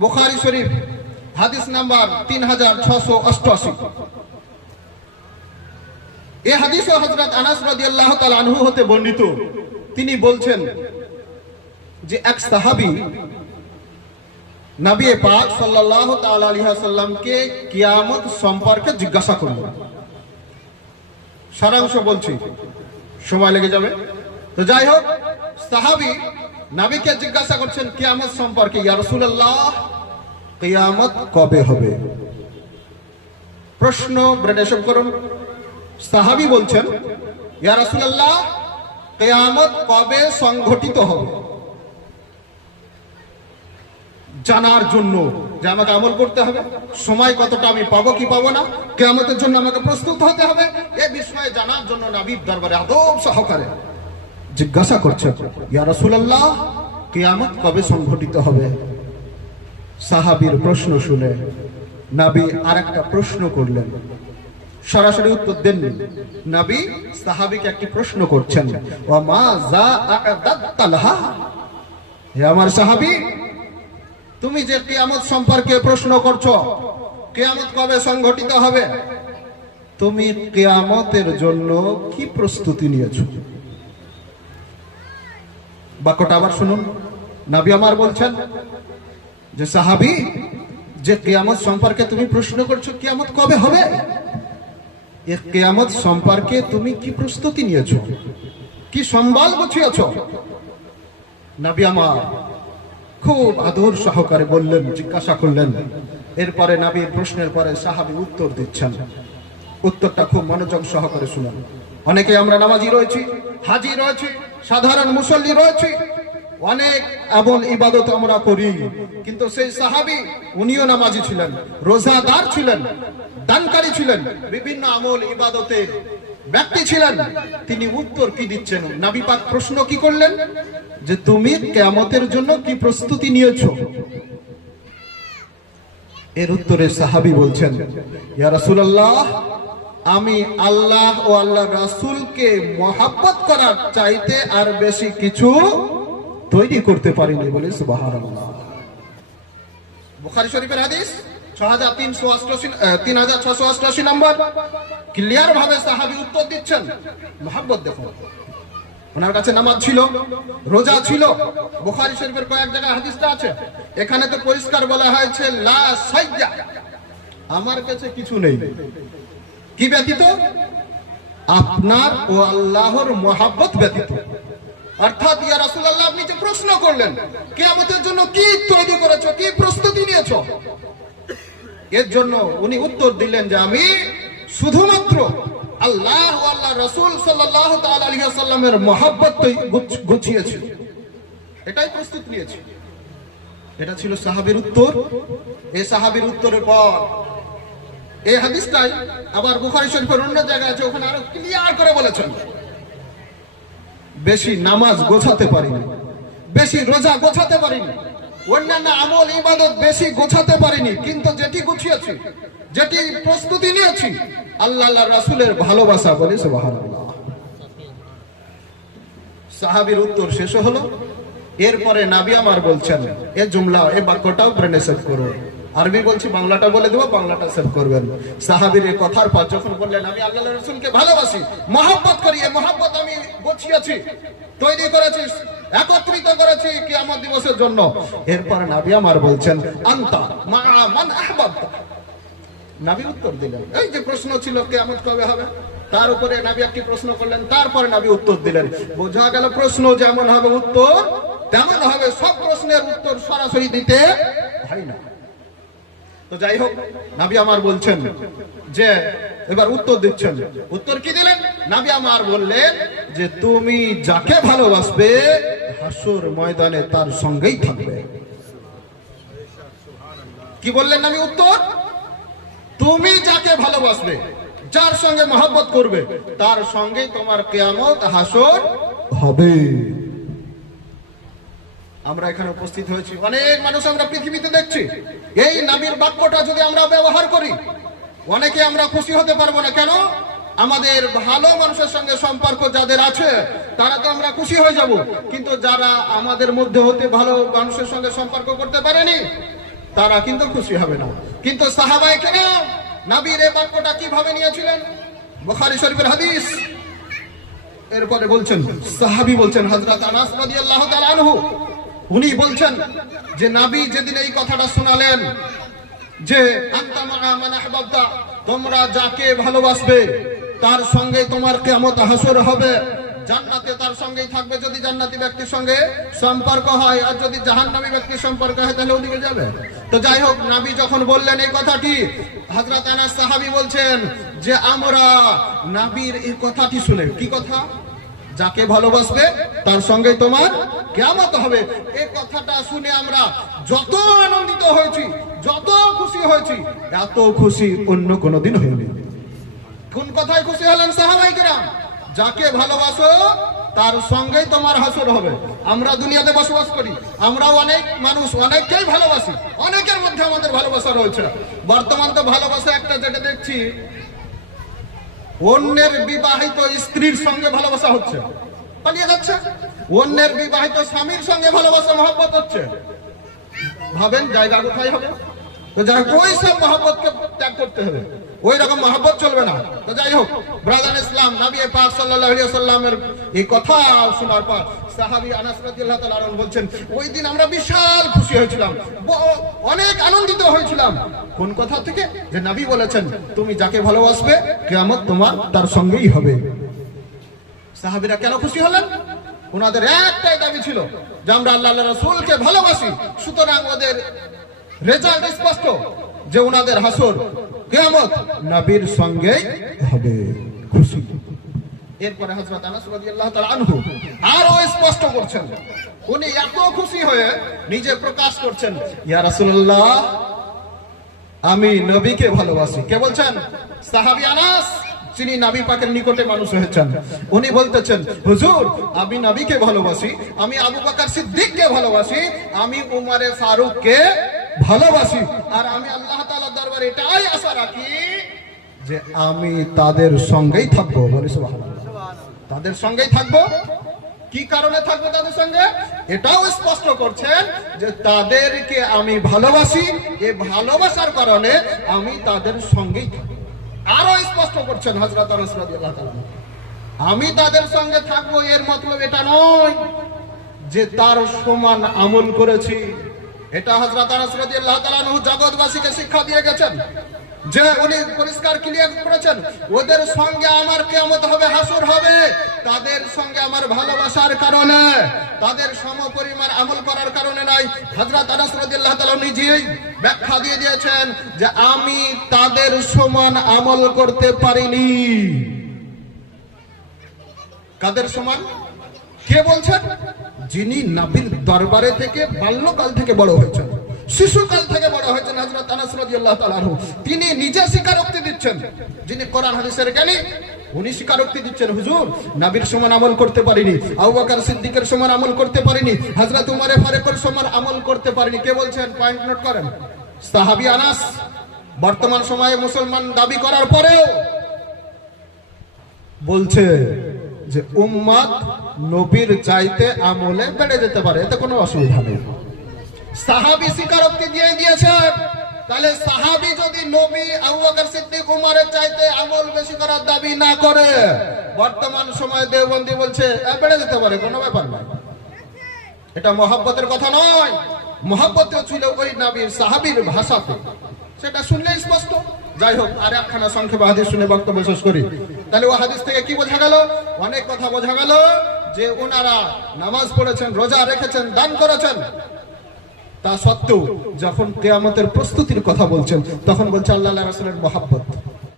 বুখারী শরীফ হাদিস নাম্বার 3688। এই হাদিসে হযরত আনাস রাদিয়াল্লাহু তাআলা আনহু হতে বর্ণিত। তিনি বলছেন যে এক সাহাবী নবী পাক সাল্লাল্লাহু তাআলা আলাইহি ওয়াসাল্লামকে কিয়ামত সম্পর্কে জিজ্ঞাসা করলেন। সারাংশ বলছি, সময় লেগে যাবে। তো যাই হোক, সাহাবী নবীকে জিজ্ঞাসা করছেন কিয়ামত সম্পর্কে, ইয়া রাসূলুল্লাহ কিয়ামত কবে হবে? প্রশ্ন ব্রেডেশন করুন। সাহাবী বলছেন, ইয়া রাসূলুল্লাহ কিয়ামত কবে সংঘটিত হবে জানার জন্য, যে আমাকে আমল করতে হবে, সময় কতটা আমি পাবো কি পাবো না, কিয়ামতের জন্য আমাকে প্রস্তুত হতে হবে, এই বিষয়ে জানার জন্য নবীর দরবারে আদব সহকারে জিজ্ঞাসা করছেন, ইয়া রাসূলুল্লাহ কিয়ামত কবে সংঘটিত হবে? সাহাবীর প্রশ্ন শুনে নবী আরেকটা প্রশ্ন করলেন। সরাসরি উত্তর দেননি। নবী সাহাবীকে একটি প্রশ্ন করছেন, ওয়া মা যা আ'দাদতা লাহা, হে আমার সাহাবী, তুমি যে কিয়ামত সম্পর্কে প্রশ্ন করছো, কিয়ামত কবে সংঘটিত হবে, তুমি কিয়ামতের জন্য কি প্রস্তুতি নিয়েছো? বাক্যটা আবার শুনুন। নবী আমার বলছেন যে সাহাবী, যে কিয়ামত সম্পর্কে তুমি প্রশ্ন করছো, কিয়ামত কবে হবে, এই কিয়ামত সম্পর্কে তুমি কি প্রস্তুতি নিয়েছো, কি সম্বল গুছিয়েছো? নবী আমার খুব আদর সহকারে বললেন, জিজ্ঞাসা করলেন। এরপরে নবীর প্রশ্নের পরে সাহাবী উত্তর দিচ্ছেন। উত্তরটা খুব মনোযোগ সহকারে শুনুন। অনেকে আমরা নামাজি রয়েছি, হাজি রয়েছি, সাধারণ মুসল্লি রয়েছি, অনেক এমন ইবাদত আমরা করি, কিন্তু সেই সাহাবী উনিও নামাজি ছিলেন, রোজাদার ছিলেন, দানকারী ছিলেন, বিভিন্ন আমল ইবাদতের ব্যক্তি ছিলেন। তিনি উত্তর কি দিচ্ছেন? নবী পাক প্রশ্ন কি করলেন, যে তুমি কিয়ামতের জন্য কি প্রস্তুতি নিয়েছো? এর উত্তরে সাহাবী বলছেন, ইয়া রাসূলুল্লাহ আমি আল্লাহ ও আল্লাহর রাসূলকে মহব্বত করার চাইতে আর বেশি কিছু তৈরি করতে পারিনি। বলে সুবহানাল্লাহ। বুখারী শরীফের হাদিস 3688 নম্বর। ক্লিয়ার ভাবে সাহাবী উত্তর দিচ্ছেন। মহব্বত দেখুন, ওনার কাছে নামাজ ছিল, রোজা ছিল। বুখারী শরীফের কয়েক জায়গায় হাদিসটা আছে, এখানে তো পরিষ্কার বলা হয়েছে লা সাইয়্যা, আমার কাছে কিছু নেই। কি ব্যতীত? আপনার ও আল্লাহর মহব্বত ব্যতীত। অর্থাৎ ইয়া রাসূলুল্লাহ আপনি যে প্রশ্ন করলেন কিয়ামতের জন্য কি তৈরি করেছো, কি প্রস্তুতি নিয়েছো, এর জন্য উনি উত্তর দিলেন যে আমি শুধুমাত্র আল্লাহ ও আল্লাহর রাসূল সাল্লাল্লাহু তাআলা আলাইহি ওয়াসাল্লামের মহব্বত গুছিয়েছি, এটাই প্রস্তুত নিয়েছি। এটা ছিল সাহাবীর উত্তর। এই সাহাবীর উত্তরের পর এই হাদিসটাই আবার বুখারী শরীফের অন্য জায়গায় আছে, ওখানে আরো ক্লিয়ার করে বলেছেন, বেশি নামাজ গোছাতে পারিনি, বেশি রোজা গোছাতে পারিনি, অন্যান্য আমল ইবাদত বেশি গোছাতে পারিনি, কিন্তু যেটি গুছিয়েছি, যেটি প্রস্তুতি নিয়েছি, আল্লাহ আল্লাহর রাসূলের ভালোবাসা। বলে সুবহানাল্লাহ। সাহাবীর উত্তর শেষ হলো। এরপরে নবী আমার বলছেন, এই জুমলা, এই বাক্যটাও ব্রেনে সেভ করো। আরবি বলছি, বাংলাটা বলে দেবো, বাংলাটা সেভ করবেন। সাহাবীর এই কথার পর যখন বললেন আমি আল্লাহর রাসূলকে ভালোবাসি, মহব্বত করি, এই মহব্বত আমি গুছিয়েছি, তৈরি করেছি, একত্রিত করেছি কিয়ামত দিবসের জন্য। এরপর নবী আমার বলছেন, আনতা মা মান আহবাবতা। নবী উত্তর দিলেন। এই যে প্রশ্ন ছিল কিয়ামত কবে হবে, তার উপরে নবী একটি প্রশ্ন করলেন, তারপরে নবী উত্তর দিলেন। বোঝা গেল প্রশ্ন যেমন হবে উত্তর তেমন হবে, সব প্রশ্নের উত্তর সরাসরি দিতে হয় না। তো যাই হোক, নবী আমার বলছেন যে এবার উত্তর দিচ্ছেন। উত্তর কি দিলেন? নবী আমার বললেন যে তুমি যাকে ভালোবাসবে হাসর ময়দানে তার সঙ্গেই থাকবে। কি বললেন নবী? উত্তর, তুমি যাকে ভালোবাসবে, যার সঙ্গে মহব্বত করবে, তার সঙ্গে তোমার কিয়ামত হাসর হবে। আমরা এখানে উপস্থিত হয়েছি, অনেক মানুষ আমরা পৃথিবীতে দেখছি। এই নবীর বাক্যটা যদি আমরা ব্যবহার করি, অনেকে আমরা খুশি হতে পারবো না। কেন? আমাদের ভালো মানুষের সঙ্গে সম্পর্ক যাদের আছে তারা তো আমরা খুশি হয়ে যাব, কিন্তু যারা আমাদের মধ্যে হতে ভালো মানুষের সঙ্গে সম্পর্ক করতে পারেনি, তারা কিন্তু খুশি হবে না। কিন্তু সাহাবায়ে কেরাম নবীর এই বাক্যটা কিভাবে নিয়েছিলেন? বুখারী শরীফের হাদিস। এরপরে বলছেন, সাহাবী বলছেন, হযরত আনাস রাদিয়াল্লাহু তাআলা আনহু, উনি বলছেন যে নবী যেদিন এই কথাটা শোনালেন যে আনতা মা মান আহবাবতা, তোমরা যাকে ভালোবাসবে তার সঙ্গে তোমার কিয়ামত হাসর হবে, জান্নাতে তার সঙ্গেই থাকবে যদি জান্নাতি ব্যক্তির সঙ্গে সম্পর্ক হয়, আর যদি জাহান্নামী ব্যক্তির সম্পর্ক হয় তাহলে ওদিকে যাবে। তো যাই হোক, নবী যখন বললেন এই কথাটি, হযরত আনাস সাহাবী বলছেন যে আমরা নবীর এই কথাটি শুনে, কি কথা? যাকে ভালোবাসবে তার সঙ্গে তোমার কিয়ামত হবে, এই কথাটা শুনে আমরা যত আনন্দিত হয়েছি, যত খুশি হয়েছি, এত খুশি অন্য কোনোদিন হয়নি। কোন কথায় খুশি হলেন সাহাবায়ে কেরাম? যাকে ভালোবাসো তার সঙ্গেই তোমার হাসর হবে। আমরা দুনিয়াতে বসবাস করি, আমরা অনেক মানুষ অনেককেই ভালোবাসি, অনেকের মধ্যে আমাদের ভালোবাসা রয়েছে। বর্তমান তো ভালোবাসা একটা যেটা দেখছি, অন্যের বিবাহিত স্ত্রীর সঙ্গে ভালোবাসা হচ্ছে, পালিয়ে যাচ্ছে। অন্যের বিবাহিত স্বামীর সঙ্গে ভালোবাসা মহব্বত হচ্ছে। ভাবেন জায়গা কোথায় হবে? তো যাই হোক, ওই সব মহব্বতকে ত্যাগ করতে হবে, ওই রকম মহব্বত চলবে না। তো যাই হোক, ব্রাদার ইসলাম, নবী পাক সাল্লাল্লাহু আলাইহি ওয়াসাল্লামের এই কথা শোনার পর সাহাবী আনাস রাদিয়াল্লাহু তাআলা আনহু বলছেন, ওই দিন আমরা বিশাল খুশি হয়েছিলাম, অনেক আনন্দিত হয়েছিলাম। কোন কথা থেকে? যে নবী বলেছেন তুমি যাকে ভালোবাসবে কিয়ামত তোমার তার সঙ্গেই হবে। সাহাবীরা কেন খুশি হলেন? ওনাদের একটাই দাবি ছিল যে আমরা আল্লাহর রাসূলকে ভালোবাসি, সুতরাং ওদের রেজাল্ট স্পষ্ট যে ওনাদের হাসর কিয়ামত নবীর সঙ্গেই হবে। খুশি। এরপরে হযরত আনাস রাদিয়াল্লাহু তাআলা আনহু আরো স্পষ্ট করছেন, উনি এত খুশি হয়ে নিজে প্রকাশ করছেন, ইয়া রাসূলুল্লাহ, আমি নবীকে ভালোবাসি। কে বলছেন? সাহাবী আনাস, যিনি নবী পাকের নিকটে মানুষ হয়েছেন। উনি বলতেছেন, হুজুর, আমি নবীকে ভালোবাসি, আমি আবু বকর সিদ্দিককে ভালোবাসি, আমি উমরে ফারুককে ভালোবাসি, আর আমি আল্লাহ তাআলার দরবারে এটাই আশা রাখি যে আমি তাদের সঙ্গেই থাকবো। বলি সুবহানাল্লাহ। তাদের সঙ্গেই থাকবো। কি কারণে থাকবো তাদের সঙ্গে? এটাও স্পষ্ট করছেন যে তাদেরকে আমি ভালোবাসি, এই ভালোবাসার কারণে আমি তাদের সঙ্গেই থাকবো। আরো স্পষ্ট করছেন হযরত আনাস রাদিয়াল্লাহু তাআলা, আমি তাদের সঙ্গে থাকবো এর মতলব এটা নয় যে তার সমান আমল করেছি। এটা হযরত আনাস রাদিয়াল্লাহু তাআলা আনহু জগৎবাসীকে শিক্ষা দিয়ে গেছেন, যে উনি পরিষ্কার ক্লিয়ার করেছেন, ওদের সঙ্গে আমার কিয়ামত হবে, হাসর হবে, তাদের সঙ্গে আমার ভালোবাসার কারণে, তাদের সমপরিমাণ আমল করার কারণে নয়। হযরত আনাস রাদিয়াল্লাহু তাআলা নিজেই ব্যাখ্যা দিয়ে দিয়েছেন যে আমি তাদের সমান আমল করতে পারিনি। কাদের সমান? কে বলছেন? যিনি নবীর দরবারে থেকে বাল্যকাল থেকে বড় হয়েছেন, শিশুকাল থেকে বড় হয়েছেন, হযরত আনাস রাদিয়াল্লাহু তাআলা আনহু। তিনি নিজে স্বীকারোক্তি দিচ্ছেন, যিনি কোরআন হাদিসের জ্ঞানী, উনি স্বীকারোক্তি দিচ্ছেন, হুজুর, নবীর সমান আমল করতে পারিনি, আবু বকর সিদ্দিকের সমান আমল করতে পারিনি, হযরত উমরে ফারুকের সমান আমল করতে পারিনি। কে বলছেন? পয়েন্ট নোট করেন। সাহাবী আনাস বর্তমান সময়ে মুসলমান দাবি করার পরেও বলছে যে উম্মত নবীর চাইতে আমলে বেড়ে যেতে পারে, এতে কোনো অসুবিধা নেই। সাহাবী স্বীকারোক্তি দিয়ে দিয়েছেন, তাহলে সাহাবী যদি নবী, আবু বকর সিদ্দিক, উমরের চাইতে আমল বেশি করার দাবি না করে, বর্তমান সময়ে দেওবন্দি বলছে বেড়ে যেতে পারে, কোনো ব্যাপার নয়। এটা মহব্বতের কথা নয়, মহব্বত ছিল ওই নবীর সাহাবীর ভাষাতে, সেটা শুনলে স্পষ্ট। যাই হোক, আর একখানা সংক্ষেপে হাদিস শুনে বক্তব্য শেষ করি। তাহলে ও হাদিস থেকে কি বোঝা গেল? অনেক কথা বোঝা গেল যে ওনারা নামাজ পড়েছেন, রোজা রেখেছেন, দান করেছেন, তা সত্ত্বেও যখন কিয়ামতের প্রস্তুতির কথা বলছেন তখন বলছে আল্লাহর রাসূলের মহব্বত।